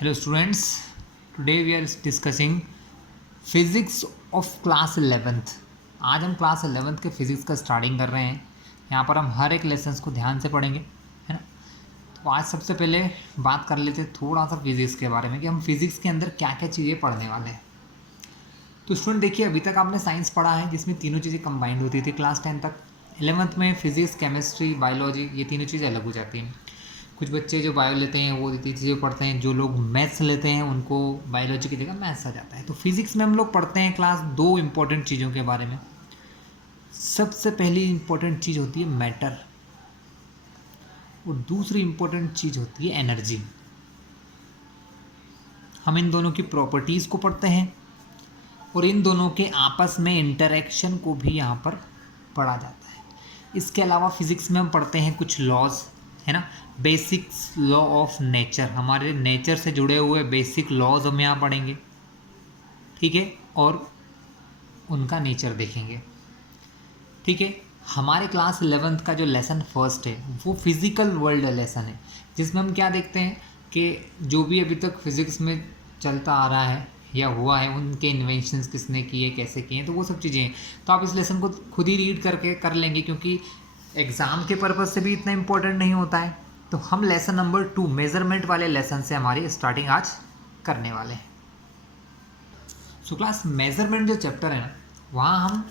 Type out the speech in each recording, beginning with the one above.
Hello students, today we are discussing physics of class 11th। आज हम class 11th के physics का starting कर रहे हैं। यहाँ पर हम हर एक लेसन्स को ध्यान से पढ़ेंगे, है ना। तो आज सबसे पहले बात कर लेते हैं थोड़ा सा फिज़िक्स के बारे में कि हम फिज़िक्स के अंदर क्या क्या चीज़ें पढ़ने वाले हैं। तो स्टूडेंट देखिए, अभी तक आपने साइंस पढ़ा है जिसमें तीनों चीज़ें कंबाइंड होती थी क्लास 10 तक। 11th में फिज़िक्स, केमिस्ट्री, बायोलॉजी ये तीनों चीज़ें अलग हो जाती हैं। कुछ बच्चे जो बायो लेते हैं वो इतनी चीज़ें पढ़ते हैं, जो लोग मैथ्स लेते हैं उनको बायोलॉजी की जगह मैथ्स आ जाता है। तो फिज़िक्स में हम लोग पढ़ते हैं क्लास 2 इम्पोर्टेंट चीज़ों के बारे में। सबसे पहली इम्पोर्टेंट चीज़ होती है मैटर और दूसरी इम्पोर्टेंट चीज़ होती है एनर्जी। हम इन दोनों की प्रॉपर्टीज़ को पढ़ते हैं और इन दोनों के आपस में इंटरेक्शन को भी यहाँ पर पढ़ा जाता है। इसके अलावा फिज़िक्स में हम पढ़ते हैं कुछ लॉज, है ना, बेसिक्स लॉ ऑफ नेचर, हमारे नेचर से जुड़े हुए बेसिक लॉज हम यहाँ पढ़ेंगे, ठीक है, और उनका नेचर देखेंगे, ठीक है। हमारे क्लास 11th का जो लेसन फर्स्ट है वो फिज़िकल वर्ल्ड लेसन है, जिसमें हम क्या देखते हैं कि जो भी अभी तक फिज़िक्स में चलता आ रहा है या हुआ है उनके इन्वेंशंस किसने किए, कैसे किए, तो वो सब चीज़ें हैं। तो आप इस लेसन को खुद ही रीड करके कर लेंगे क्योंकि एग्ज़ाम के पर्पज़ से भी इतना इम्पोर्टेंट नहीं होता है। तो हम लेसन नंबर 2 मेज़रमेंट वाले लेसन से हमारी स्टार्टिंग आज करने वाले हैं। सो क्लास मेज़रमेंट जो चैप्टर है ना, वहाँ हम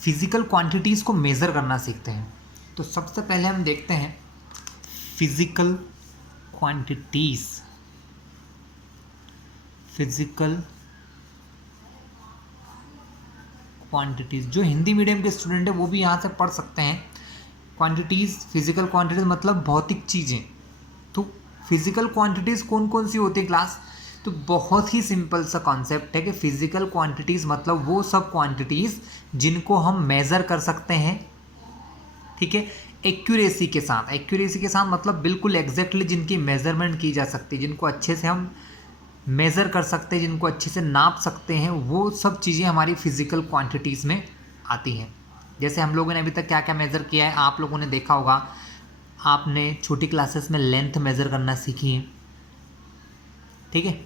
फिज़िकल क्वांटिटीज़ को मेज़र करना सीखते हैं। तो सबसे पहले हम देखते हैं फिज़िकल क्वांटिटीज़। फिज़िकल क्वांटिटीज़ जो हिंदी मीडियम के स्टूडेंट है वो भी यहाँ से पढ़ सकते हैं। क्वांटिटीज़, फिज़िकल क्वांटिटीज़ मतलब भौतिक चीज़ें। तो फिज़िकल क्वांटिटीज़ कौन कौन सी होती है क्लास? तो बहुत ही सिंपल सा कॉन्सेप्ट है कि फिज़िकल क्वांटिटीज़ मतलब वो सब क्वांटिटीज़ जिनको हम मेज़र कर सकते हैं, ठीक है, एक्यूरेसी के साथ। एक्यूरेसी के साथ मतलब बिल्कुल एग्जैक्टली जिनकी मेज़रमेंट की जा सकती है, जिनको अच्छे से हम मेज़र कर सकते हैं, जिनको अच्छे से नाप सकते हैं, वो सब चीज़ें हमारी फिज़िकल क्वांटिटीज़ में आती हैं। जैसे हम लोगों ने अभी तक क्या क्या मेज़र किया है, आप लोगों ने देखा होगा, आपने छोटी क्लासेस में लेंथ मेज़र करना सीखी है, ठीक है।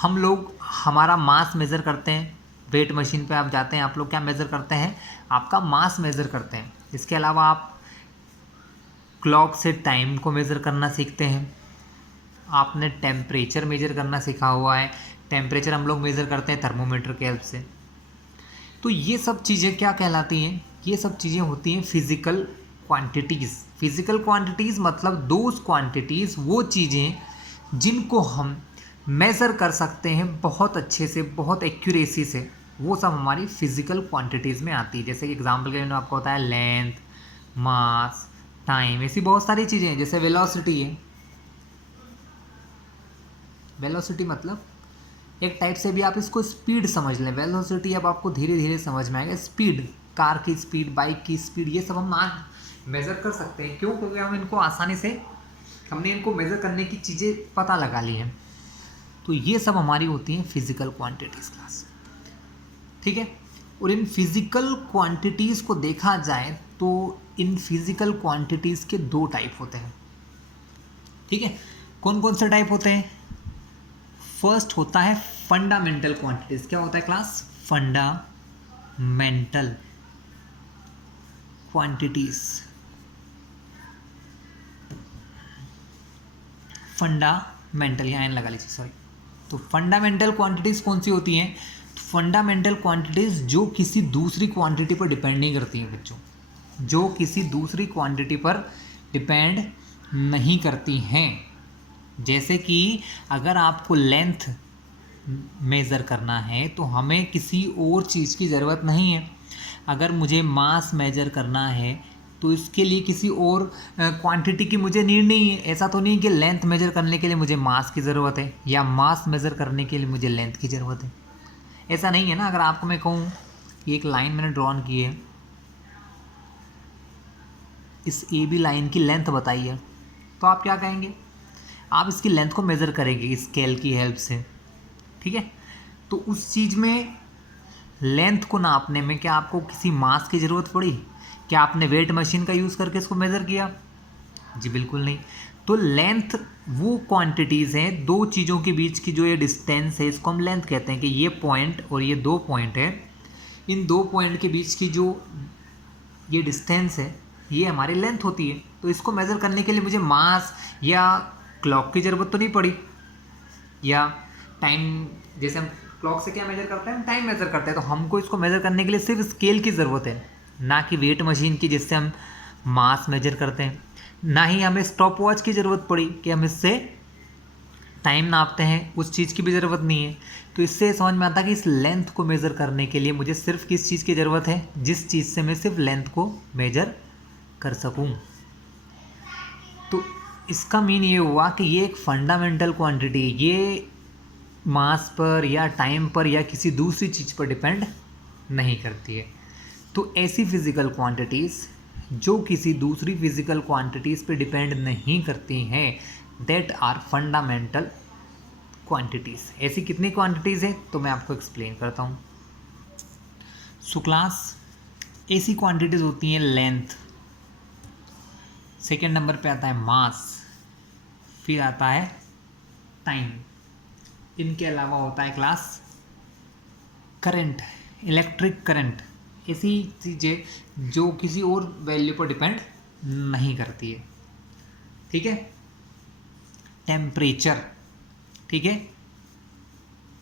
हम लोग हमारा मास मेज़र करते हैं, वेट मशीन पे आप जाते हैं, आप लोग क्या मेज़र करते हैं, आपका मास मेज़र करते हैं। इसके अलावा आप क्लॉक से टाइम को मेज़र करना सीखते हैं। आपने टेम्परेचर मेज़र करना सीखा हुआ है, टेम्परेचर हम लोग मेज़र करते हैं थर्मोमीटर के हेल्प से। तो ये सब चीज़ें क्या कहलाती हैं? ये सब चीज़ें होती हैं फिज़िकल क्वांटिटीज़। फिज़िकल क्वांटिटीज़ मतलब दोज क्वांटिटीज़, वो चीज़ें जिनको हम मेज़र कर सकते हैं बहुत अच्छे से, बहुत एक्यूरेसी से, वो सब हमारी फिज़िकल क्वांटिटीज़ में आती है। जैसे कि एग्जांपल के लिए मैंने आपको बताया लेंथ, मास, टाइम, ऐसी बहुत सारी चीज़ें हैं। जैसे वेलोसिटी है, वेलोसिटी मतलब एक टाइप से भी आप इसको स्पीड समझ लें। वेलोसिटी अब आपको धीरे धीरे समझ में आएगा। स्पीड, कार की स्पीड, बाइक की स्पीड, ये सब हम आज मेज़र कर सकते हैं। क्यों? क्योंकि हम इनको आसानी से, हमने इनको मेज़र करने की चीज़ें पता लगा ली हैं। तो ये सब हमारी होती हैं फिज़िकल क्वांटिटीज़ क्लास, ठीक है। और इन फिज़िकल क्वांटिटीज़ को देखा जाए तो इन फिज़िकल क्वांटिटीज़ के 2 टाइप होते हैं, ठीक है। कौन कौन से टाइप होते हैं? फर्स्ट होता है फंडामेंटल क्वांटिटीज। क्या होता है क्लास? Fundamental quantities. फंडामेंटल, यहाँ एन लगा लीजिए, सॉरी। तो फंडामेंटल क्वांटिटीज कौन सी होती हैं? फंडामेंटल क्वांटिटीज जो किसी दूसरी क्वांटिटी पर डिपेंड नहीं करती हैं बच्चों, जो किसी दूसरी क्वांटिटी पर डिपेंड नहीं करती हैं। जैसे कि अगर आपको लेंथ मेज़र करना है तो हमें किसी और चीज़ की ज़रूरत नहीं है। अगर मुझे मास मेज़र करना है तो इसके लिए किसी और क्वांटिटी की मुझे नीड नहीं है। ऐसा तो नहीं कि लेंथ मेज़र करने के लिए मुझे मास की ज़रूरत है या मास मेज़र करने के लिए मुझे लेंथ की ज़रूरत है, ऐसा नहीं है ना। अगर आपको मैं कहूँ कि एक लाइन मैंने ड्रॉन की है, इस ए बी लाइन की लेंथ बताइए, तो आप क्या कहेंगे? आप इसकी लेंथ को मेज़र करेंगे स्केल की हेल्प से, ठीक है। तो उस चीज़ में लेंथ को नापने में क्या आपको किसी मास की ज़रूरत पड़ी? क्या आपने वेट मशीन का यूज़ करके इसको मेज़र किया? जी बिल्कुल नहीं। तो लेंथ वो क्वांटिटीज़ हैं, दो चीज़ों के बीच की जो ये डिस्टेंस है इसको हम लेंथ कहते हैं कि ये पॉइंट और ये दो पॉइंट है, इन दो पॉइंट के बीच की जो ये डिस्टेंस है ये हमारी लेंथ होती है। तो इसको मेज़र करने के लिए मुझे मास या क्लॉक की ज़रूरत तो नहीं पड़ी, या टाइम, जैसे हम क्लॉक से क्या मेजर करते हैं, हम टाइम मेजर करते हैं, तो हमको इसको मेजर करने के लिए सिर्फ स्केल की ज़रूरत है, ना कि वेट मशीन की जिससे हम मास मेजर करते हैं, ना ही हमें स्टॉप वॉच की ज़रूरत पड़ी कि हम इससे टाइम नापते हैं, उस चीज़ की भी ज़रूरत नहीं है। तो इससे समझ में आता है कि इस लेंथ को मेज़र करने के लिए मुझे सिर्फ किस चीज़ की ज़रूरत है, जिस चीज़ से मैं सिर्फ लेंथ को मेजर कर सकूं। तो इसका मीन ये हुआ कि ये एक फंडामेंटल क्वांटिटी, ये मास पर या टाइम पर या किसी दूसरी चीज़ पर डिपेंड नहीं करती है। तो ऐसी फिज़िकल क्वांटिटीज़ जो किसी दूसरी फिज़िकल क्वांटिटीज़ पे डिपेंड नहीं करती हैं, दैट आर फंडामेंटल क्वांटिटीज़। ऐसी कितनी क्वांटिटीज़ हैं तो मैं आपको एक्सप्लेन करता हूँ। सो क्लास, ऐसी क्वांटिटीज़ होती हैं लेंथ, सेकेंड नंबर पे आता है मास, फिर आता है टाइम, इनके अलावा होता है क्लास करंट, इलेक्ट्रिक करंट, ऐसी चीज़ें जो किसी और वैल्यू पर डिपेंड नहीं करती है। ठीक है, टेम्परेचर, ठीक है,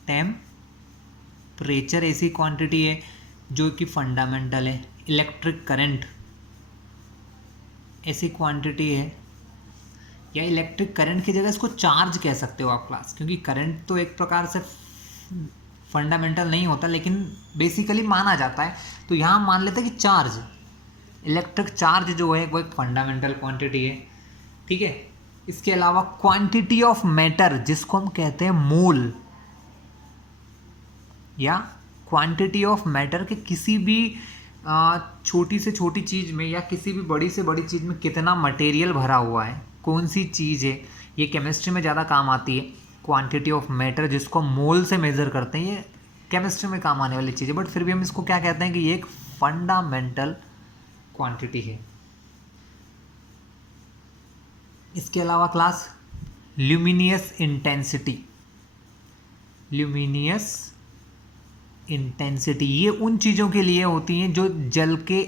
टेम्परेचर ऐसी क्वांटिटी है जो कि फंडामेंटल है। इलेक्ट्रिक करंट ऐसी क्वांटिटी है, या इलेक्ट्रिक करंट की जगह इसको चार्ज कह सकते हो आप क्लास, क्योंकि करंट तो एक प्रकार से फंडामेंटल नहीं होता लेकिन बेसिकली माना जाता है, तो यहाँ मान लेते हैं कि चार्ज, इलेक्ट्रिक चार्ज जो है वो एक फंडामेंटल क्वांटिटी है। ठीक है, इसके अलावा क्वांटिटी ऑफ मैटर जिसको हम कहते हैं मोल, या क्वांटिटी ऑफ मैटर के किसी भी छोटी से छोटी चीज़ में या किसी भी बड़ी से बड़ी चीज़ में कितना मटेरियल भरा हुआ है, कौन सी चीज़ है, ये केमिस्ट्री में ज़्यादा काम आती है। क्वांटिटी ऑफ मैटर जिसको मोल से मेज़र करते हैं, ये केमिस्ट्री में काम आने वाली चीज़ है, बट फिर भी हम इसको क्या कहते हैं कि ये एक फंडामेंटल क्वांटिटी है। इसके अलावा class luminous intensity, luminous intensity ये उन चीज़ों के लिए होती हैं जो जल के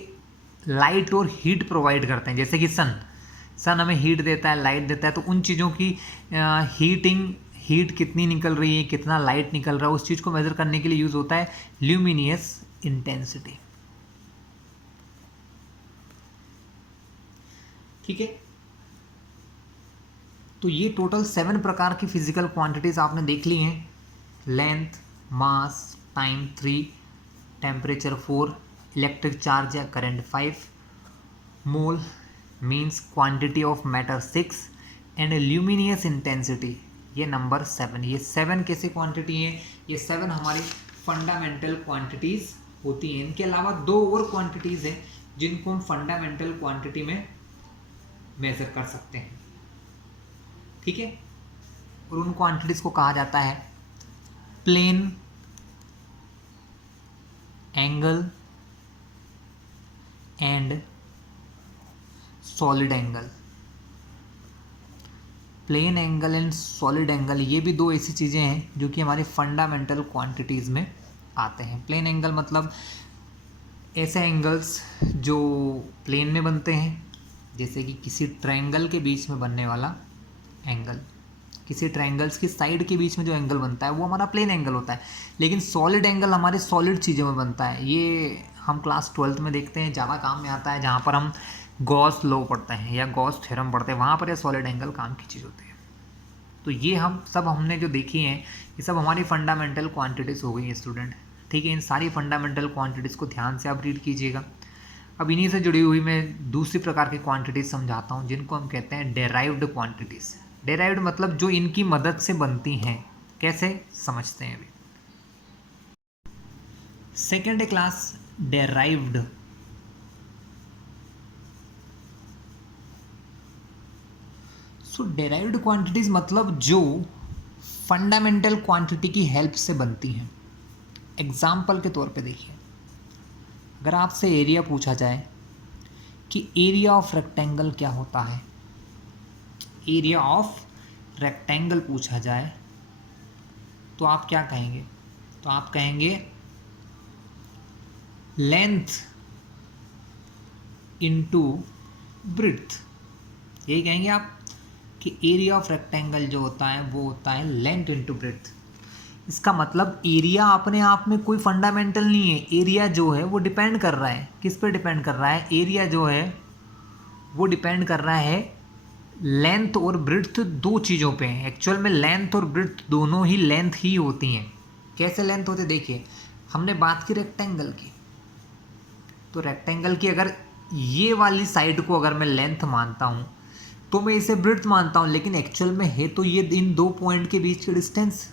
लाइट और हीट प्रोवाइड करते हैं, जैसे कि सन हमें हीट देता है, लाइट देता है, तो उन चीज़ों की हीट कितनी निकल रही है, कितना लाइट निकल रहा है, उस चीज़ को मेज़र करने के लिए यूज़ होता है ल्यूमिनियस इंटेंसिटी। ठीक है, तो ये टोटल 7 प्रकार की फिजिकल क्वांटिटीज़ आपने देख ली हैं। लेंथ, मास, टाइम 3, टेम्परेचर 4, इलेक्ट्रिक चार्ज या current 5, mole means quantity of matter 6, and luminous intensity ये नंबर 7। ये 7 कैसे क्वांटिटी हैं, ये 7 हमारी फंडामेंटल क्वांटिटीज़ होती हैं। इनके अलावा 2 और क्वांटिटीज़ हैं जिनको हम फंडामेंटल क्वांटिटी में मेज़र कर सकते हैं। ठीक है, और उन क्वांटिटीज़ को कहा जाता है plane angle and solid angle. Plane angle and solid angle ये भी 2 ऐसी चीज़ें हैं जो कि हमारी फंडामेंटल क्वांटिटीज़ में आते हैं। प्लेन एंगल मतलब ऐसे एंगल्स जो प्लेन में बनते हैं, जैसे कि किसी ट्रायंगल के बीच में बनने वाला एंगल, किसी ट्रायंगल्स की साइड के बीच में जो एंगल बनता है वो हमारा प्लेन एंगल होता है। लेकिन सॉलिड एंगल हमारे सॉलिड चीज़ों में बनता है, ये हम क्लास 12th में देखते हैं, ज़्यादा काम में आता है जहाँ पर हम गॉस लॉ पढ़ते हैं या गॉस थ्योरम पढ़ते हैं, वहाँ पर ये सॉलिड एंगल काम की चीज़ होती है। तो ये हमने जो देखी हैं ये सब हमारी फंडामेंटल क्वांटिटीज़ हो गई हैं स्टूडेंट। ठीक है, इन सारी फंडामेंटल क्वांटिटीज़ को ध्यान से आप रीड कीजिएगा। अब इन्हीं से जुड़ी हुई मैं दूसरी प्रकार की क्वांटिटीज़ समझाता हूँ जिनको हम कहते हैं डेराइव्ड क्वांटिटीज़। डेराइव्ड मतलब जो इनकी मदद से बनती हैं, कैसे समझते हैं अभी। Second class derived. So derived quantities मतलब जो फंडामेंटल क्वांटिटी की हेल्प से बनती हैं। एग्जाम्पल के तौर पे देखिए, अगर आपसे एरिया पूछा जाए कि एरिया ऑफ रेक्टेंगल क्या होता है, एरिया ऑफ रेक्टेंगल पूछा जाए तो आप क्या कहेंगे? तो आप कहेंगे लेंथ इनटू ब्रेड्थ, यही कहेंगे आप कि एरिया ऑफ रेक्टेंगल जो होता है वो होता है लेंथ इनटू ब्रेड्थ। इसका मतलब एरिया अपने आप में कोई फंडामेंटल नहीं है, एरिया जो है वो डिपेंड कर रहा है, किस पे डिपेंड कर रहा है? एरिया जो है वो डिपेंड कर रहा है लेंथ और ब्रेड्थ, दो चीज़ों पे हैं। एक्चुअल में लेंथ और ब्रेड्थ दोनों ही लेंथ ही होती हैं। कैसे लेंथ होते? देखिए, हमने बात की रेक्टेंगल की, तो रेक्टेंगल की अगर ये वाली साइड को अगर मैं लेंथ मानता हूँ तो मैं इसे ब्रेड्थ मानता हूँ, लेकिन एक्चुअल में है तो ये इन दो पॉइंट के बीच की डिस्टेंस,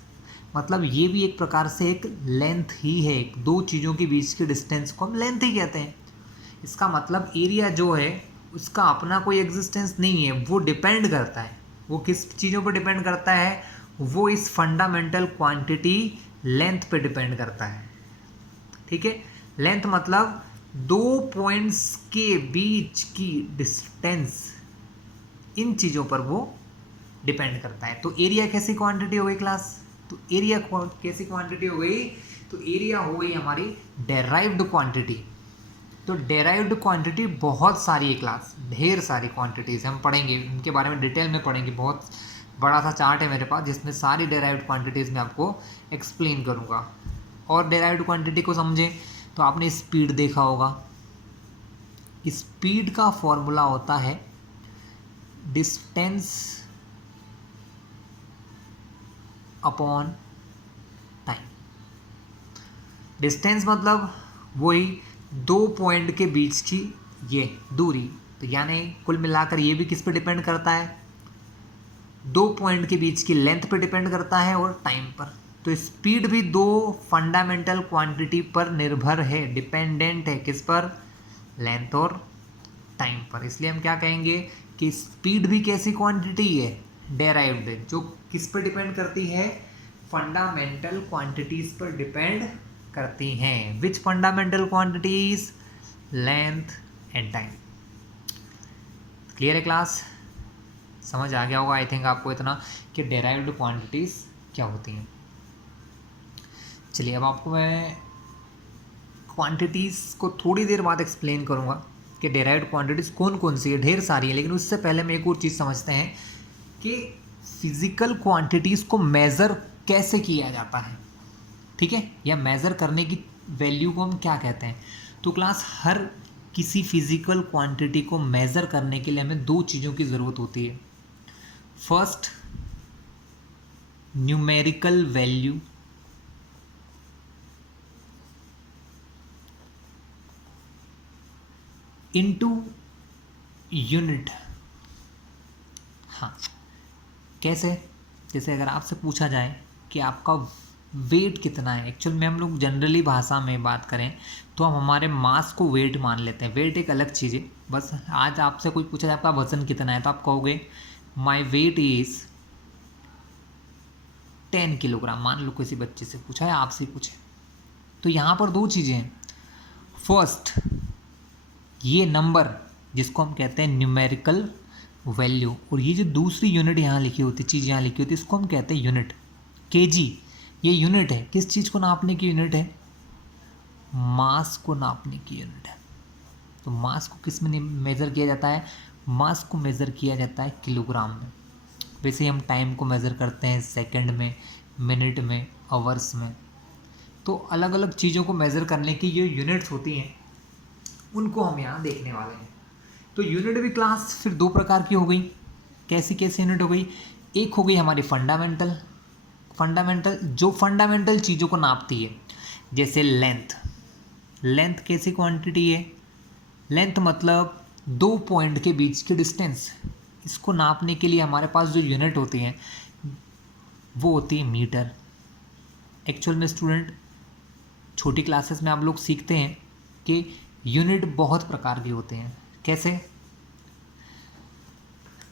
मतलब ये भी एक प्रकार से एक लेंथ ही है। दो चीज़ों के बीच की डिस्टेंस को हम लेंथ ही कहते हैं। इसका मतलब एरिया जो है उसका अपना कोई एग्जिस्टेंस नहीं है, वो डिपेंड करता है। वो किस चीज़ों पर डिपेंड करता है? वो इस फंडामेंटल क्वांटिटी लेंथ पे डिपेंड करता है। ठीक है, लेंथ मतलब दो पॉइंट्स के बीच की डिस्टेंस, इन चीज़ों पर वो डिपेंड करता है। तो एरिया कैसी क्वांटिटी हो गई क्लास? तो एरिया कैसी क्वांटिटी हो गई? तो एरिया हो गई हमारी डेराइव्ड क्वांटिटी। तो डेराइव्ड क्वांटिटी बहुत सारी है क्लास, ढेर सारी क्वांटिटीज़ हम पढ़ेंगे, उनके बारे में डिटेल में पढ़ेंगे। बहुत बड़ा सा चार्ट है मेरे पास जिसमें सारी डेराइव्ड क्वांटिटीज़ मैं आपको एक्सप्लेन करूँगा। और डेराइव्ड क्वांटिटी को समझें तो आपने स्पीड देखा होगा। स्पीड का फॉर्मूला होता है डिस्टेंस अपॉन टाइम। डिस्टेंस मतलब वही दो पॉइंट के बीच की ये दूरी, तो यानी कुल मिलाकर ये भी किस पे डिपेंड करता है? दो पॉइंट के बीच की लेंथ पे डिपेंड करता है और टाइम पर। तो स्पीड भी दो फंडामेंटल क्वांटिटी पर निर्भर है, डिपेंडेंट है। किस पर? लेंथ और टाइम पर। इसलिए हम क्या कहेंगे कि स्पीड भी कैसी क्वांटिटी है? डेराइव्ड है, जो किस पर डिपेंड करती है? फंडामेंटल क्वांटिटीज पर डिपेंड करती हैं। Which fundamental quantities? Length and time. Clear है क्लास? समझ आ गया होगा आई थिंक आपको इतना कि डेराइव्ड क्वांटिटीज क्या होती हैं। चलिए, अब आपको मैं क्वांटिटीज़ को थोड़ी देर बाद एक्सप्लेन करूँगा कि डेराइव्ड क्वांटिटीज़ कौन कौन सी है। ढेर सारी है, लेकिन उससे पहले हम एक और चीज़ समझते हैं कि फिज़िकल क्वांटिटीज़ को मेज़र कैसे किया जाता है। ठीक है, या मेज़र करने की वैल्यू को हम क्या कहते हैं? तो क्लास, हर किसी फिज़िकल क्वांटिटी को मेज़र करने के लिए हमें दो चीज़ों की ज़रूरत होती है। First, numerical value, into unit. हाँ, कैसे? जैसे अगर आपसे पूछा जाए कि आपका वेट कितना है, एक्चुअल में हम लोग जनरली भाषा में बात करें तो हम हमारे मास को वेट मान लेते हैं। वेट एक अलग चीज़ है। बस आज आपसे कोई पूछा जाए आपका वजन कितना है, तो आप कहोगे माई वेट इज़ 10 किलोग्राम। मान लो किसी बच्चे से पूछा है, आपसे पूछे, तो यहाँ पर दो चीज़ें हैं। फर्स्ट, ये नंबर जिसको हम कहते हैं न्यूमेरिकल वैल्यू, और ये जो दूसरी यूनिट यहाँ लिखी होती, चीज़ यहाँ लिखी होती, इसको हम कहते हैं यूनिट। केजी, ये यूनिट है, किस चीज़ को नापने की यूनिट है? मास को नापने की यूनिट है। तो मास को किस में मेज़र किया जाता है? मास को मेज़र किया जाता है किलोग्राम में। वैसे हम टाइम को मेज़र करते हैं सेकंड में, मिनट में, आवर्स में। तो अलग अलग चीज़ों को मेज़र करने की जो यूनिट्स होती हैं उनको हम यहाँ देखने वाले हैं। तो यूनिट भी क्लास फिर दो प्रकार की हो गई। कैसी कैसी यूनिट हो गई? एक हो गई हमारी फंडामेंटल, जो फंडामेंटल चीज़ों को नापती है, जैसे लेंथ। लेंथ कैसी क्वांटिटी है? लेंथ मतलब दो पॉइंट के बीच की डिस्टेंस। इसको नापने के लिए हमारे पास जो यूनिट होती हैं वो होती है मीटर। एक्चुअल में स्टूडेंट, छोटी क्लासेस में आप लोग सीखते हैं कि यूनिट बहुत प्रकार के होते हैं। कैसे?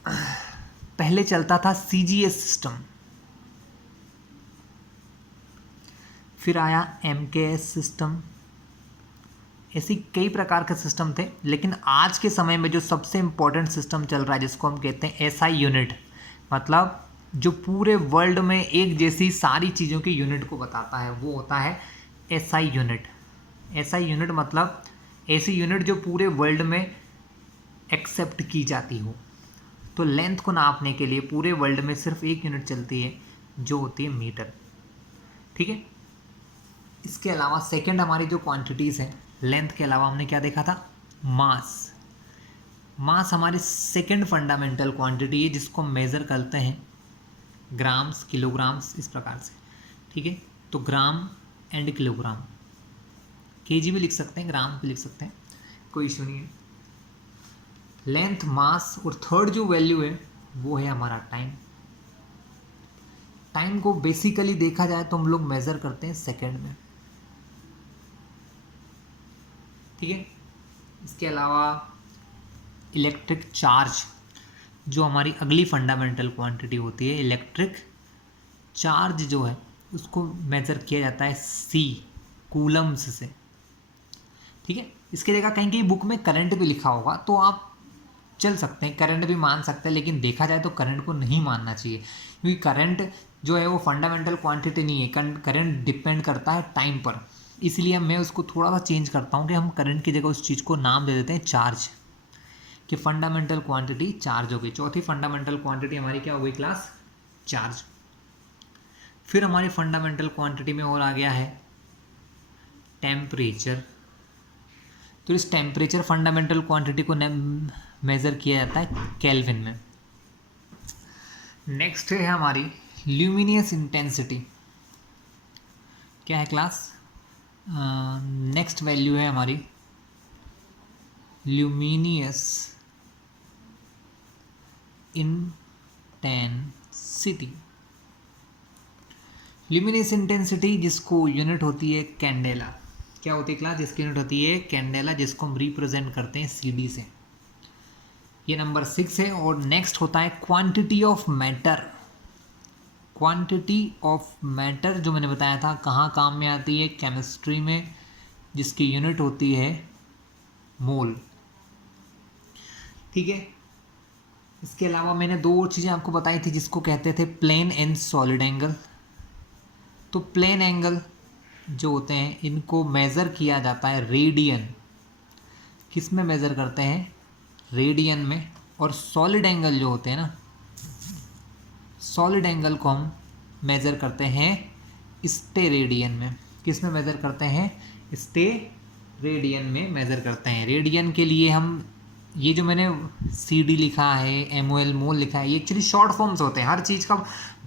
पहले चलता था सीजीएस सिस्टम, फिर आया एमकेएस सिस्टम, ऐसी कई प्रकार के सिस्टम थे। लेकिन आज के समय में जो सबसे इम्पोर्टेंट सिस्टम चल रहा है जिसको हम कहते हैं एसआई यूनिट, मतलब जो पूरे वर्ल्ड में एक जैसी सारी चीज़ों की यूनिट को बताता है वो होता है एसआई यूनिट। एसआई यूनिट मतलब ऐसी यूनिट जो पूरे वर्ल्ड में एक्सेप्ट की जाती हो। तो लेंथ को नापने के लिए पूरे वर्ल्ड में सिर्फ एक यूनिट चलती है जो होती है मीटर। ठीक है, इसके अलावा सेकंड हमारी जो क्वांटिटीज़ हैं लेंथ के अलावा हमने क्या देखा था, मास। मास हमारी सेकंड फंडामेंटल क्वांटिटी है जिसको मेज़र करते हैं ग्राम्स, किलोग्राम्स, इस प्रकार से। ठीक है, तो ग्राम एंड किलोग्राम, केजी भी लिख सकते हैं, ग्राम भी लिख सकते हैं, कोई इशू नहीं है। लेंथ, मास और थर्ड जो वैल्यू है वो है हमारा टाइम। टाइम को बेसिकली देखा जाए तो हम लोग मेज़र करते हैं सेकंड में। ठीक है, इसके अलावा इलेक्ट्रिक चार्ज जो हमारी अगली फंडामेंटल क्वांटिटी होती है, इलेक्ट्रिक चार्ज जो है उसको मेज़र किया जाता है सी, कूलम्स से। ठीक है, इसके जगह कहीं कहीं बुक में करंट भी लिखा होगा तो आप चल सकते हैं, करंट भी मान सकते हैं, लेकिन देखा जाए तो करंट को नहीं मानना चाहिए क्योंकि करंट जो है वो फंडामेंटल क्वांटिटी नहीं है। करंट डिपेंड करता है टाइम पर, इसलिए मैं उसको थोड़ा सा चेंज करता हूँ कि हम करंट की जगह उस चीज़ को नाम दे देते हैं चार्ज, कि फंडामेंटल क्वांटिटी चार्ज हो गई। चौथी फंडामेंटल क्वांटिटी हमारी क्या हो गई क्लास, चार्ज। फिर हमारी फंडामेंटल क्वांटिटी में और आ गया है टेम्परेचर। तो इस टेम्परेचर फंडामेंटल क्वांटिटी को मेज़र किया जाता है केल्विन में। नेक्स्ट है हमारी ल्यूमिनियस इंटेंसिटी। क्या है क्लास, नेक्स्ट वैल्यू है हमारी ल्यूमिनियस इंटेंसिटी। ल्यूमिनियस इंटेंसिटी जिसको यूनिट होती है कैंडेला। क्या होती है क्लास, जिसकी यूनिट होती है कैंडेला, जिसको हम रिप्रेजेंट करते हैं सीडी से। ये नंबर 6 है। और नेक्स्ट होता है quantity of matter. Quantity of matter जो मैंने बताया था कहाँ काम में आती है, केमिस्ट्री में, जिसकी यूनिट होती है मोल। ठीक है, इसके अलावा मैंने दो और चीज़ें आपको बताई थी जिसको कहते थे प्लेन एंड सॉलिड एंगल। तो प्लेन एंगल जो होते हैं इनको मेज़र किया जाता है रेडियन। किस में मेज़र करते हैं, रेडियन में। और सॉलिड एंगल जो होते हैं ना, सॉलिड एंगल को हम मेज़र करते हैं स्टेरेडियन में। किस में मेज़र करते हैं, स्टेरेडियन में मेज़र करते हैं। रेडियन के लिए हम ये जो मैंने CD लिखा है, MOL मोल लिखा है, ये एक्चुअली शॉर्ट फॉर्म्स होते हैं। हर चीज़ का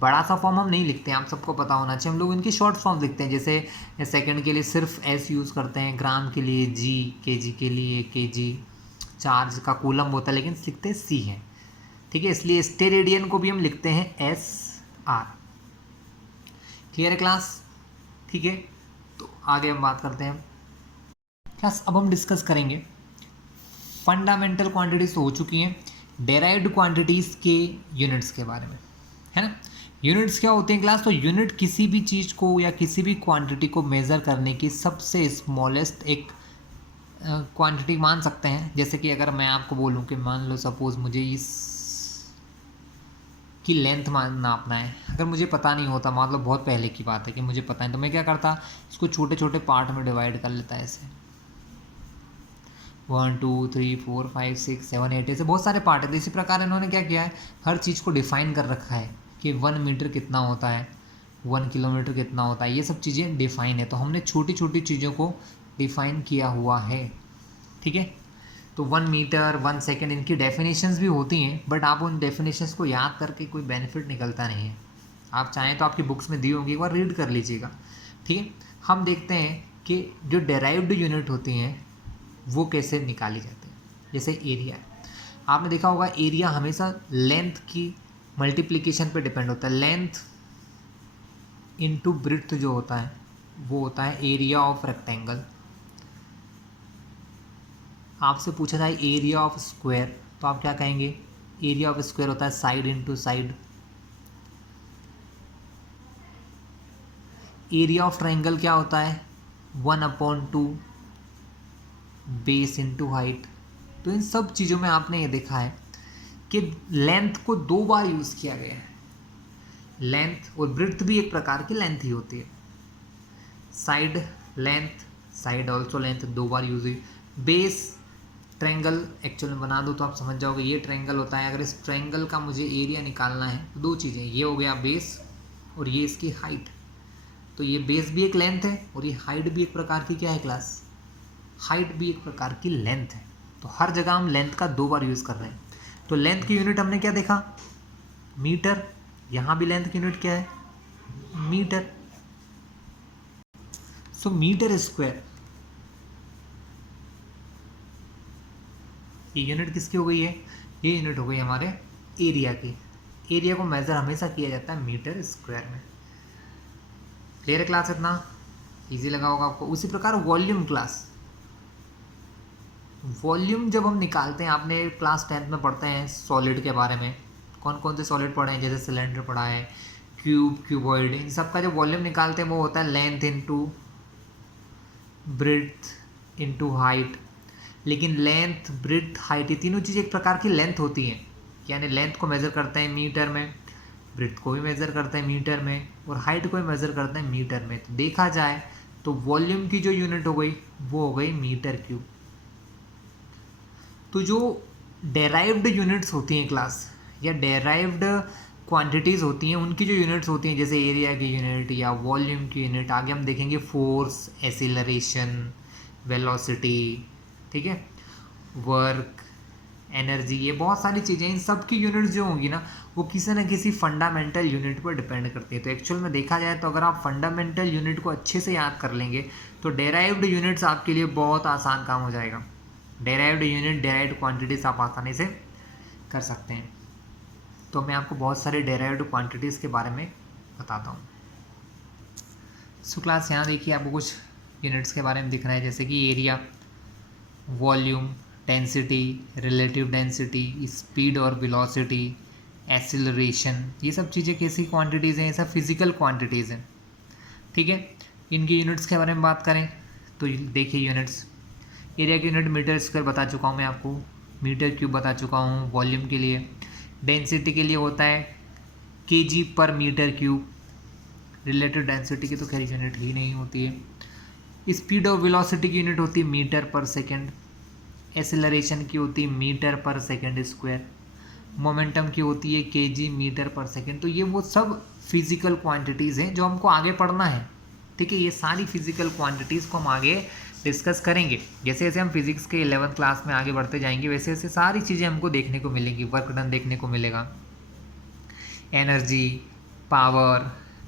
बड़ा सा फॉर्म हम नहीं लिखते हैं, आप सबको पता होना चाहिए। हम लोग इनकी शॉर्ट फॉर्म लिखते हैं, जैसे सेकंड के लिए सिर्फ S यूज़ करते हैं, ग्राम के लिए G, KG के लिए KG, चार्ज का कूलम होता है लेकिन लिखते C हैं। ठीक है, इसलिए स्टेरेडियन को भी हम लिखते हैं SR। क्लियर है क्लास। ठीक है, तो आगे हम बात करते हैं क्लास। अब हम डिस्कस करेंगे फंडामेंटल क्वांटिटीज़ तो हो चुकी हैं, डेराइव्ड क्वांटिटीज़ के यूनिट्स के बारे में, है ना। यूनिट्स क्या होते हैं क्लास, तो यूनिट किसी भी चीज़ को या किसी भी क्वांटिटी को मेज़र करने की सबसे स्मॉलेस्ट एक क्वांटिटी मान सकते हैं। जैसे कि अगर मैं आपको बोलूं कि मान लो सपोज़ मुझे इस की लेंथ नापना है, अगर मुझे पता नहीं होता, मतलब बहुत पहले की बात है कि मुझे पता है, तो मैं क्या करता, इसको छोटे छोटे पार्ट में डिवाइड कर लेता है ऐसे 1 2 3 4 5 6 7 8 ऐसे बहुत सारे पार्ट है। तो इसी प्रकार इन्होंने क्या किया है, हर चीज़ को डिफ़ाइन कर रखा है कि 1 मीटर कितना होता है, 1 किलोमीटर कितना होता है, ये सब चीज़ें डिफ़ाइन है। तो हमने छोटी छोटी चीज़ों को डिफ़ाइन किया हुआ है। ठीक है, तो 1 मीटर 1 सेकेंड इनकी डेफिनेशंस भी होती हैं, बट आप उन डेफिनेशंस को याद करके कोई बेनिफिट निकलता नहीं है। आप चाहें तो आपकी बुक्स में दी होंगी, एक बार रीड कर लीजिएगा। ठीक है, हम देखते हैं कि जो डेराइव्ड यूनिट होती हैं वो कैसे निकाली जाती है। जैसे एरिया, आपने देखा होगा एरिया हमेशा लेंथ की मल्टीप्लिकेशन पे डिपेंड होता है। लेंथ इनटू ब्रेड्थ जो होता है वो होता है एरिया ऑफ रेक्टेंगल। आपसे पूछा जाए एरिया ऑफ स्क्वायर तो आप क्या कहेंगे, एरिया ऑफ स्क्वायर होता है side into side. Area of triangle क्या होता है 1/2 बेस इनटू हाइट। तो इन सब चीज़ों में आपने ये देखा है कि लेंथ को 2 बार यूज़ किया गया है। लेंथ और ब्रेड्थ भी एक प्रकार की लेंथ ही होती है। Side length, side also length 2 बार यूज हुई। बेस ट्रायंगल एक्चुअल में बना दो तो आप समझ जाओगे ये ट्रायंगल होता है। अगर इस ट्रायंगल का मुझे एरिया निकालना है तो 2 चीज़ें, ये हो गया बेस और ये इसकी हाइट। तो ये बेस भी एक लेंथ है और ये हाइट भी एक प्रकार की क्या है क्लास, हाइट भी एक प्रकार की लेंथ है। तो हर जगह हम लेंथ का 2 बार यूज़ कर रहे हैं। तो लेंथ की यूनिट हमने क्या देखा, मीटर। यहाँ भी लेंथ की यूनिट क्या है, मीटर। सो मीटर स्क्वायर, ये यूनिट किसकी हो गई है, ये यूनिट हो गई हमारे एरिया की। एरिया को मेजर हमेशा किया जाता है मीटर स्क्वायर में। क्लियर है क्लास, इतना इजी लगा होगा आपको। उसी प्रकार वॉल्यूम क्लास, वॉल्यूम जब हम निकालते हैं, आपने क्लास 10th में पढ़ते हैं सॉलिड के बारे में, कौन कौन से सॉलिड पढ़े हैं, जैसे सिलेंडर पढ़ा है, क्यूब, क्यूबॉइड, इन सब का जो वॉल्यूम निकालते हैं वो होता है length into breadth into height. लेकिन लेंथ, ब्रेड्थ, हाइट ये तीनों चीज़ एक प्रकार की लेंथ होती हैं। यानी लेंथ को मेज़र करते हैं मीटर में, ब्रेड्थ को भी मेज़र करते हैं मीटर में, और हाइट को भी मेज़र करते हैं मीटर में। तो देखा जाए तो वॉल्यूम की जो यूनिट हो गई वो हो गई मीटर क्यूब। तो जो डेराइव्ड यूनिट्स होती हैं क्लास, या डेराइव्ड क्वांटिटीज़ होती हैं, उनकी जो यूनिट्स होती हैं जैसे एरिया की यूनिट या वॉल्यूम की यूनिट, आगे हम देखेंगे फोर्स, एक्सीलरेशन, वेलोसिटी, ठीक है, वर्क, एनर्जी, ये बहुत सारी चीज़ें, इन सब की यूनिट्स जो होंगी ना वो किसी न किसी फंडामेंटल यूनिट पर डिपेंड करती है। तो एक्चुअल में देखा जाए तो अगर आप फंडामेंटल यूनिट को अच्छे से याद कर लेंगे तो डेराइव्ड यूनिट्स आपके लिए बहुत आसान काम हो जाएगा। डेराइव्ड यूनिट, डेराइव्ड क्वांटिटीज़ आप आसानी से कर सकते हैं। तो मैं आपको बहुत सारे डेराइव्ड क्वांटिटीज़ के बारे में बताता हूँ। सो क्लास यहाँ देखिए आपको कुछ यूनिट्स के बारे में दिख रहा है, जैसे कि area, volume, density, relative density, speed और वेलोसिटी, एक्सीलरेशन, ये सब चीज़ें कैसी क्वांटिटीज़ हैं, ये सब फिजिकल क्वांटिटीज़ हैं, ठीक है। इनकी यूनिट्स के बारे में बात करें तो देखिए यूनिट्स, एरिया की यूनिट मीटर स्क्वायर बता चुका हूँ मैं आपको, मीटर क्यूब बता चुका हूँ। वॉल्यूम के लिए, डेंसिटी के लिए होता है केजी पर मीटर क्यूब, रिलेटिव डेंसिटी की तो खैर यूनिट ही नहीं होती है। स्पीड और वेलोसिटी की यूनिट होती है मीटर पर सेकेंड, एक्सेलरेशन की होती है मीटर पर सेकेंड स्क्वायर, मोमेंटम की होती है केजी मीटर पर सेकेंड। तो ये वो सब फिजिकल क्वांटिटीज़ हैं जो हमको आगे पढ़ना है, ठीक है। ये सारी फिजिकल क्वांटिटीज़ को हम आगे डिस्कस करेंगे। जैसे जैसे हम फिजिक्स के 11th क्लास में आगे बढ़ते जाएंगे वैसे वैसे सारी चीज़ें हमको देखने को मिलेंगी, वर्क डन देखने को मिलेगा, energy, power,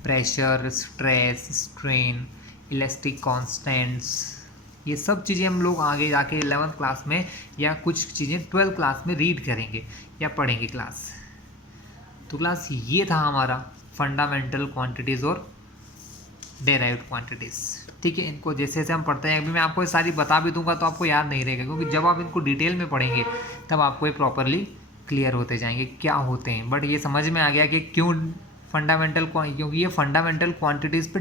pressure, stress, strain, elastic constants, ये सब चीज़ें हम लोग आगे जाके 11th क्लास में या कुछ चीज़ें 12th क्लास में रीड करेंगे या पढ़ेंगे क्लास। तो क्लास ये था हमारा फंडामेंटल क्वांटिटीज़ और डेराइव्ड क्वांटिटीज़, ठीक है। इनको जैसे जैसे हम पढ़ते हैं, अभी मैं आपको ये सारी बता भी दूंगा तो आपको याद नहीं रहेगा, क्योंकि जब आप इनको डिटेल में पढ़ेंगे तब आपको ये प्रॉपरली क्लियर होते जाएंगे क्या होते हैं। बट ये समझ में आ गया कि क्यों फंडामेंटल, क्योंकि ये फंडामेंटल क्वांटिटीज़ पे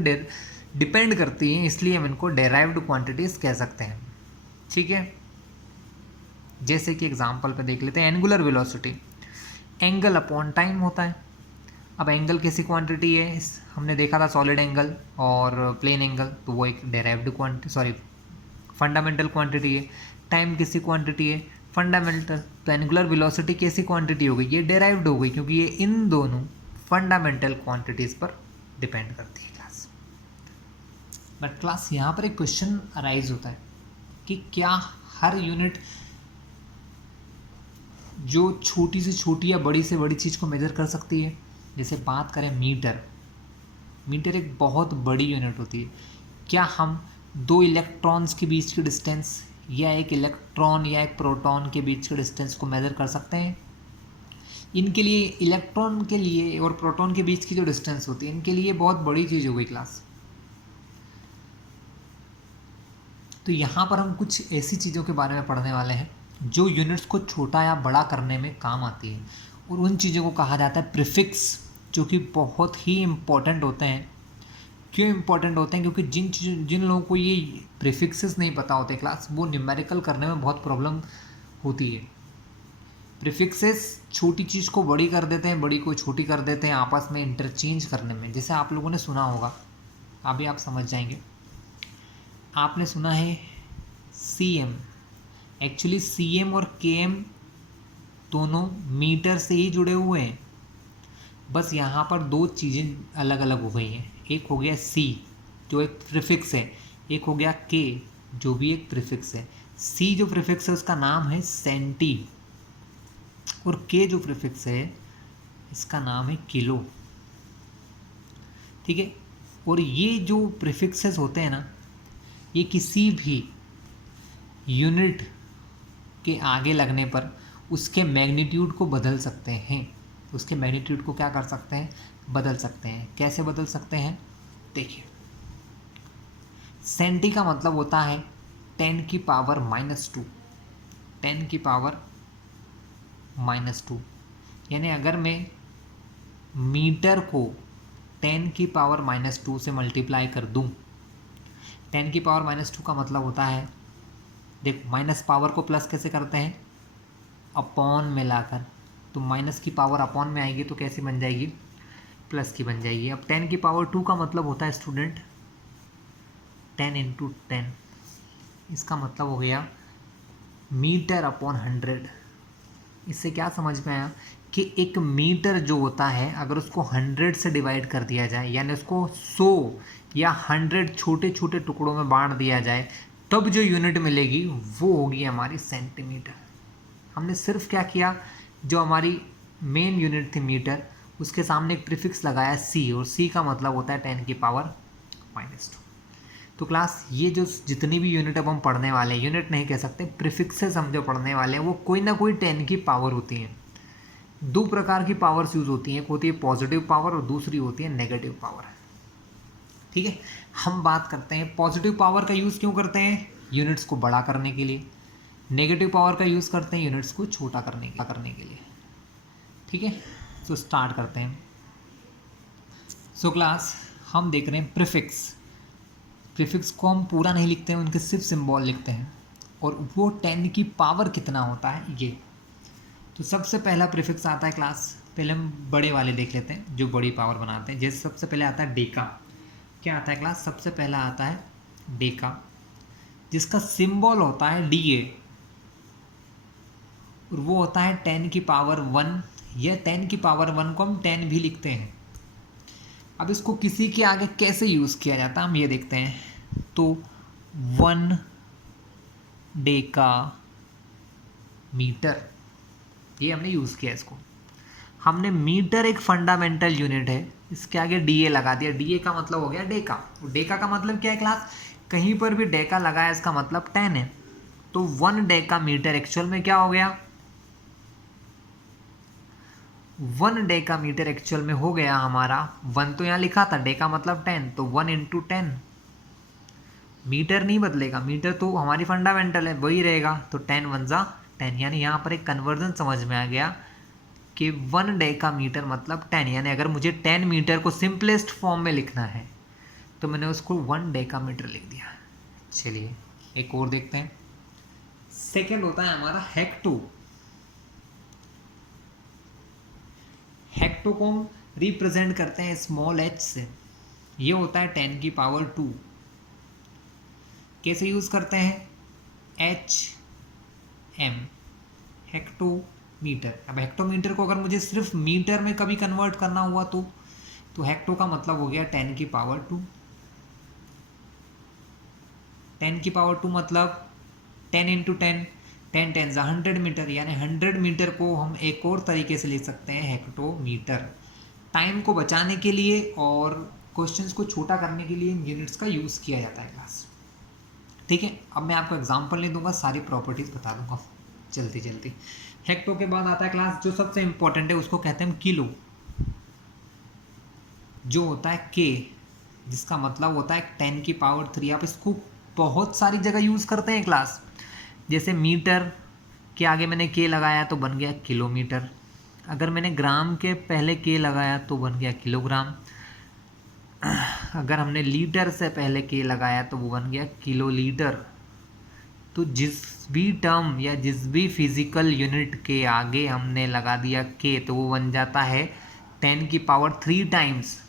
डिपेंड करती हैं, इसलिए हम इनको डेराइव्ड क्वांटिटीज़ कह सकते हैं, ठीक है। जैसे कि एग्जाम्पल पे देख लेते हैं, angular velocity, angle upon time होता है। अब एंगल कैसी क्वांटिटी है, हमने देखा था सॉलिड एंगल और प्लेन एंगल, तो वो एक डेराइव्ड फंडामेंटल क्वांटिटी है। टाइम किसी क्वांटिटी है, फंडामेंटल। तो एंगुलर वेलोसिटी कैसी क्वांटिटी हो गई, ये डेराइव्ड हो गई, क्योंकि ये इन दोनों फंडामेंटल क्वांटिटीज़ पर डिपेंड करती है क्लास। बट क्लास यहाँ पर एक क्वेश्चन अराइज होता है कि क्या हर यूनिट जो छोटी से छोटी या बड़ी से बड़ी चीज़ को मेजर कर सकती है। जैसे बात करें मीटर, मीटर एक बहुत बड़ी यूनिट होती है। क्या हम 2 इलेक्ट्रॉन्स के बीच की डिस्टेंस या एक इलेक्ट्रॉन या एक प्रोटॉन के बीच के डिस्टेंस को मेजर कर सकते हैं? इनके लिए, इलेक्ट्रॉन के लिए और प्रोटॉन के बीच की जो डिस्टेंस होती है, इनके लिए बहुत बड़ी चीज़ हो गई क्लास। तो यहाँ पर हम कुछ ऐसी चीज़ों के बारे में पढ़ने वाले हैं जो यूनिट्स को छोटा या बड़ा करने में काम आती है, और उन चीज़ों को कहा जाता है प्रीफिक्स, जो कि बहुत ही इम्पोर्टेंट होते हैं। क्यों इम्पोर्टेंट होते हैं? क्योंकि जिन लोगों को ये प्रीफिक्सेस नहीं पता होते क्लास, वो न्यूमेरिकल करने में बहुत प्रॉब्लम होती है। प्रीफिक्सेस छोटी चीज़ को बड़ी कर देते हैं, बड़ी को छोटी कर देते हैं आपस में इंटरचेंज करने में। जैसे आप लोगों ने सुना होगा, अभी आप समझ जाएंगे। आपने सुना है CM, एक्चुअली CM और KM दोनों मीटर से ही जुड़े हुए हैं, बस यहाँ पर दो चीज़ें अलग अलग हो गई हैं। एक हो गया C जो एक प्रीफिक्स है, एक हो गया K जो भी एक प्रीफिक्स है। C जो प्रीफिक्स है उसका नाम है सेंटी, और K जो प्रीफिक्स है इसका नाम है किलो। ठीक है, और ये जो प्रीफिक्सेस होते हैं ना, ये किसी भी यूनिट के आगे लगने पर उसके मैग्नीट्यूड को बदल सकते हैं। उसके मैग्नीट्यूड को क्या कर सकते हैं? बदल सकते हैं। कैसे बदल सकते हैं? देखिए, सेंटी का मतलब होता है 10 की पावर -2, 10 की पावर -2। यानी अगर मैं मीटर को 10 की पावर -2 से मल्टीप्लाई कर दूं, 10 की पावर -2 का मतलब होता है, देखो माइनस पावर को प्लस कैसे करते हैं? अपॉन में लाकर। तो माइनस की पावर अपॉन में आएगी तो कैसे बन जाएगी? प्लस की बन जाएगी। अब 10 की पावर 2 का मतलब होता है स्टूडेंट 10 × 10। इसका मतलब हो गया मीटर अपॉन 100। इससे क्या समझ में आया कि एक मीटर जो होता है अगर उसको 100 से डिवाइड कर दिया जाए, यानी उसको 100 या 100 छोटे छोटे टुकड़ों में बांट दिया जाए, तब जो यूनिट मिलेगी वो होगी हमारी सेंटीमीटर। हमने सिर्फ क्या किया, जो हमारी मेन यूनिट थी मीटर, उसके सामने एक प्रीफिक्स लगाया C, और C का मतलब होता है 10 की पावर -2। तो क्लास ये जो जितनी भी यूनिट अब हम पढ़ने वाले हैं, यूनिट नहीं कह सकते, प्रीफिक्सेस हम जो पढ़ने वाले हैं वो कोई ना कोई 10 की पावर होती हैं। दो प्रकार की पावर्स यूज़ होती हैं, एक होती है पॉजिटिव पावर और दूसरी होती है नेगेटिव पावर। ठीक है, हम बात करते हैं पॉजिटिव पावर का यूज़ क्यों करते हैं? यूनिट्स को बड़ा करने के लिए। नेगेटिव पावर का यूज़ करते हैं यूनिट्स को छोटा करने के लिए। ठीक है, तो स्टार्ट करते हैं। सो क्लास हम देख रहे हैं प्रीफिक्स। प्रीफिक्स को हम पूरा नहीं लिखते हैं, उनके सिर्फ सिंबल लिखते हैं, और वो 10 की पावर कितना होता है ये। तो सबसे पहला प्रीफिक्स आता है क्लास, पहले हम बड़े वाले देख लेते हैं जो बड़ी पावर बनाते हैं। जैसे सबसे पहले आता है डेका। क्या आता है क्लास? सबसे पहला आता है डेका, जिसका सिंबल होता है DA, और वो होता है 10 की पावर 1, या 10 की पावर 1 को हम 10 भी लिखते हैं। अब इसको किसी के आगे कैसे यूज़ किया जाता है हम ये देखते हैं। तो 1 डेका मीटर, ये हमने यूज़ किया इसको। हमने मीटर एक फंडामेंटल यूनिट है, इसके आगे DA लगा दिया। DA का मतलब हो गया डेका। डेका का मतलब क्या है क्लास? कहीं पर भी डेका लगाया इसका मतलब 10 है। तो 1 डेका मीटर एक्चुअल में क्या हो गया? 1 डेका मीटर एक्चुअल में हो गया हमारा, 1 तो यहाँ लिखा था, डेका मतलब 10, तो 1 × 10। मीटर नहीं बदलेगा, मीटर तो हमारी फंडामेंटल है, वही रहेगा। तो 10 × 1 = 10, यानी यहाँ पर एक कन्वर्जन समझ में आ गया कि 1 डेका मीटर मतलब 10। यानी अगर मुझे 10 मीटर को सिंपलेस्ट फॉर्म में लिखना है तो मैंने उसको 1 डेका मीटर लिख दिया। चलिए एक और देखते हैं। सेकेंड होता है हमारा हेक्टो। हेक्टो को हम रिप्रेजेंट करते हैं स्मॉल h से। ये होता है 10 की पावर 2। कैसे यूज़ करते हैं? HM, hectometre. अब हेक्टोमीटर को अगर मुझे सिर्फ मीटर में कभी कन्वर्ट करना हुआ तो हेक्टो का मतलब हो गया 10 की पावर 2। 10 की पावर 2 मतलब 10 × 10, 10 × 10 = 100 मीटर। यानी 100 मीटर को हम एक और तरीके से लिख सकते हैं हेक्टोमीटर। टाइम को बचाने के लिए और क्वेश्चंस को छोटा करने के लिए इन यूनिट्स का यूज़ किया जाता है क्लास। ठीक है, अब मैं आपको एग्जांपल नहीं दूंगा, सारी प्रॉपर्टीज़ बता दूंगा जल्दी जल्दी। हेक्टो के बाद आता है क्लास जो सबसे इंपॉर्टेंट है, उसको कहते हैं हम किलो, जो होता है K, जिसका मतलब होता है 10 की पावर 3। आप इसको बहुत सारी जगह यूज़ करते हैं क्लास। जैसे मीटर के आगे मैंने K लगाया तो बन गया किलोमीटर। अगर मैंने ग्राम के पहले K लगाया तो बन गया किलोग्राम। अगर हमने लीटर से पहले K लगाया तो वो बन गया किलोलीटर। तो जिस भी टर्म या जिस भी फिजिकल यूनिट के आगे हमने लगा दिया के, तो वो बन जाता है 10³ टाइम्स।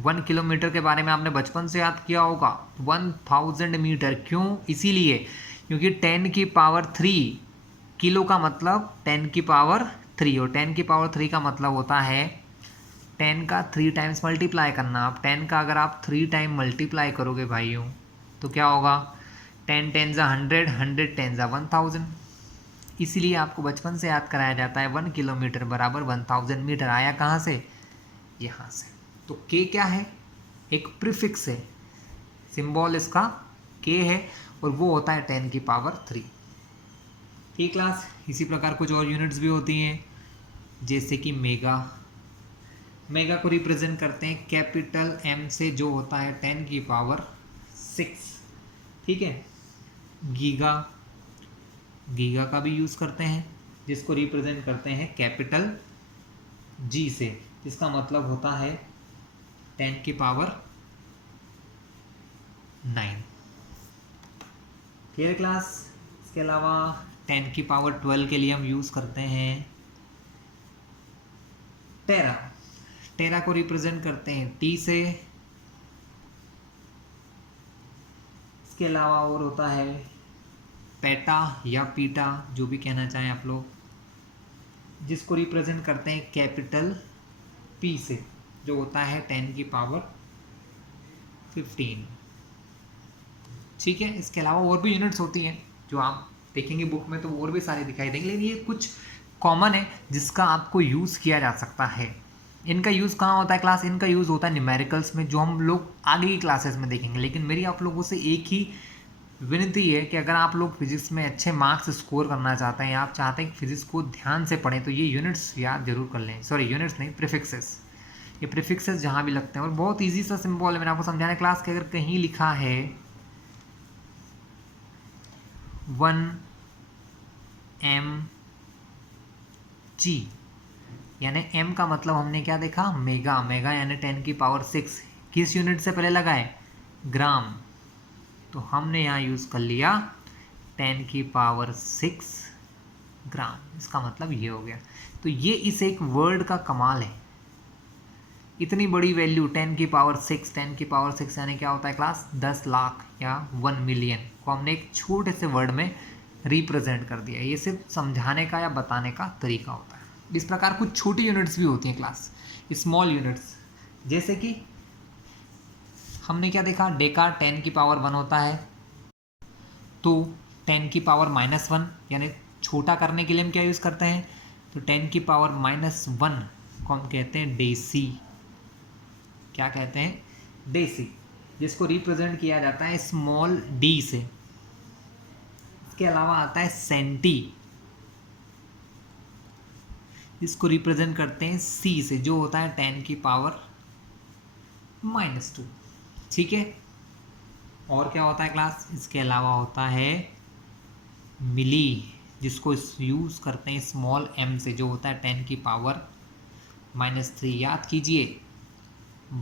1 किलोमीटर के बारे में आपने बचपन से याद किया होगा, 1000 मीटर। क्यों? इसीलिए क्योंकि 10³ किलो का मतलब 10³ और 10³ का मतलब होता है 10 का 3 टाइम्स मल्टीप्लाई करना। आप 10 का अगर आप 3 टाइम मल्टीप्लाई करोगे भाइयों तो क्या होगा? 10 10 ज़ा 100, 100 10 ज़ा 1000। इसीलिए आपको बचपन से याद कराया जाता है 1 किलोमीटर बराबर 1000 मीटर। आया कहाँ से? यहाँ से। तो के क्या है? एक प्रीफिक्स है, सिंबल इसका के है और वो होता है 10³ ठीक क्लास। इसी प्रकार कुछ और यूनिट्स भी होती हैं, जैसे कि मेगा। मेगा को रिप्रेजेंट करते हैं कैपिटल एम से, जो होता है 10⁶। ठीक है। गीगा, गीगा का भी यूज़ करते हैं, जिसको रिप्रेजेंट करते हैं कैपिटल जी से, जिसका मतलब होता है 10⁹। Clear class. इसके अलावा 10⁻12 के लिए हम यूज़ करते हैं टेरा। टेरा को रिप्रेजेंट करते हैं टी से। इसके अलावा और होता है पेटा या पीटा, जो भी कहना चाहें आप लोग, जिसको रिप्रेजेंट करते हैं कैपिटल पी से, जो होता है 10⁻15। ठीक है। इसके अलावा और भी यूनिट्स होती हैं जो आप देखेंगे बुक में, तो और भी सारे दिखाई देंगे, लेकिन ये कुछ कॉमन है जिसका आपको यूज़ किया जा सकता है। इनका यूज़ कहाँ होता है क्लास? इनका यूज़ होता है न्यूमेरिकल्स में, जो हम लोग आगे की क्लासेस में देखेंगे। लेकिन मेरी आप लोगों से एक ही विनती है कि अगर आप लोग फिजिक्स में अच्छे मार्क्स स्कोर करना चाहते हैं, आप चाहते हैं कि फिजिक्स को ध्यान से पढ़ें, तो ये यूनिट्स याद जरूर कर लें। सॉरी, यूनिट्स नहीं, प्रीफिक्सेस। ये प्रीफिक्सेस जहाँ भी लगते हैं, और बहुत ईजी सा सिंबल है, मैंने आपको समझाने क्लास के। अगर कहीं लिखा है 1mg, यानी m का मतलब हमने क्या देखा? मेगा। मेगा यानी 10⁶ किस यूनिट से पहले लगाए? ग्राम। तो हमने यहाँ यूज़ कर लिया 10⁶ ग्राम। इसका मतलब ये हो गया। तो ये इस एक वर्ड का कमाल है। इतनी बड़ी वैल्यू 10⁶, 10⁶ यानी क्या होता है क्लास? 10 लाख या 1 मिलियन को हमने एक छोटे से वर्ड में रिप्रेजेंट कर दिया। ये सिर्फ समझाने का या बताने का तरीका होता है। इस प्रकार कुछ छोटी यूनिट्स भी होती हैं क्लास, स्मॉल यूनिट्स, जैसे कि हमने क्या देखा? डेका 10⁻1 होता है, तो 10⁻⁻1 यानी छोटा करने के लिए हम क्या यूज़ करते हैं? तो 10⁻⁻1 को हम कहते हैं डेसी। क्या कहते हैं? डेसी, जिसको रिप्रेजेंट किया जाता है स्मॉल डी से। इसके अलावा आता है सेंटी, इसको रिप्रेजेंट करते हैं सी से, जो होता है 10⁻⁻2। ठीक है। और क्या होता है क्लास? इसके अलावा होता है मिली, जिसको यूज़ करते हैं स्मॉल एम से, जो होता है 10⁻⁻3। याद कीजिए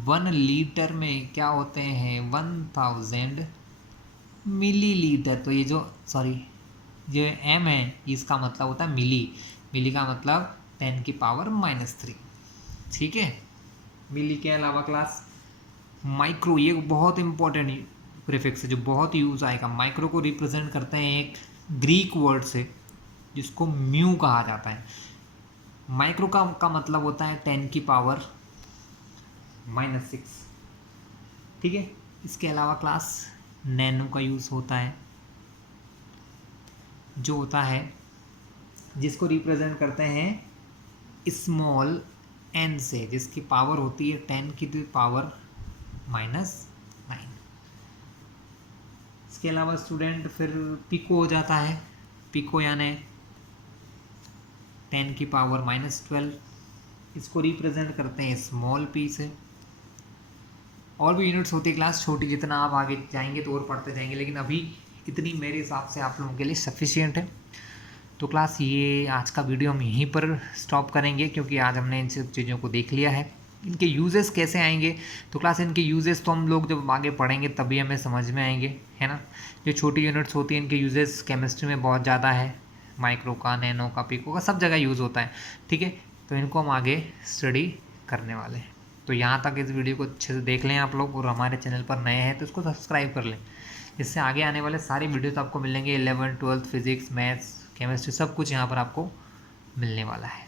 1 लीटर में क्या होते हैं? 1000 मिलीलीटर। तो ये जो जो एम है, इसका मतलब होता है मिली। मिली का मतलब 10⁻⁻3। ठीक है। मिली के अलावा क्लास माइक्रो, ये बहुत इंपॉर्टेंट प्रीफिक्स है जो बहुत यूज़ आएगा। माइक्रो को रिप्रेजेंट करते हैं एक ग्रीक वर्ड से, जिसको म्यू कहा जाता है। माइक्रो का मतलब होता है 10⁻⁻6। ठीक है। इसके अलावा क्लास नैनो का यूज़ होता है, जो होता है जिसको रिप्रेजेंट करते हैं स्मॉल एन से, जिसकी पावर होती है 10⁻⁻9। इसके अलावा स्टूडेंट फिर पिको हो जाता है। पिको यानी 10⁻⁻12, इसको रिप्रेजेंट करते हैं स्मॉल पी से। और भी यूनिट्स होती है क्लास छोटी, जितना आप आगे जाएंगे तो और पढ़ते जाएंगे, लेकिन अभी इतनी मेरे हिसाब से आप लोगों के लिए सफिशिएंट है। तो क्लास ये आज का वीडियो हम यहीं पर स्टॉप करेंगे, क्योंकि आज हमने इन सब चीज़ों को देख लिया है। इनके यूजेस कैसे आएंगे, तो क्लास इनके यूजेस तो हम लोग जब आगे पढ़ेंगे तभी हमें समझ में आएंगे, है ना। जो छोटी यूनिट्स होती हैं इनके यूजेस केमिस्ट्री में बहुत ज़्यादा है, माइक्रो का, नैनो का, पिको का, सब जगह यूज़ होता है, ठीक है। तो इनको हम आगे स्टडी करने वाले हैं। तो यहाँ तक इस वीडियो को अच्छे से देख लें आप लोग, और हमारे चैनल पर नए हैं तो इसको सब्सक्राइब कर लें। इससे आगे आने वाले सारी वीडियोस आपको मिलेंगे, 11th 12th physics, maths, chemistry, सब कुछ यहाँ पर आपको मिलने वाला है।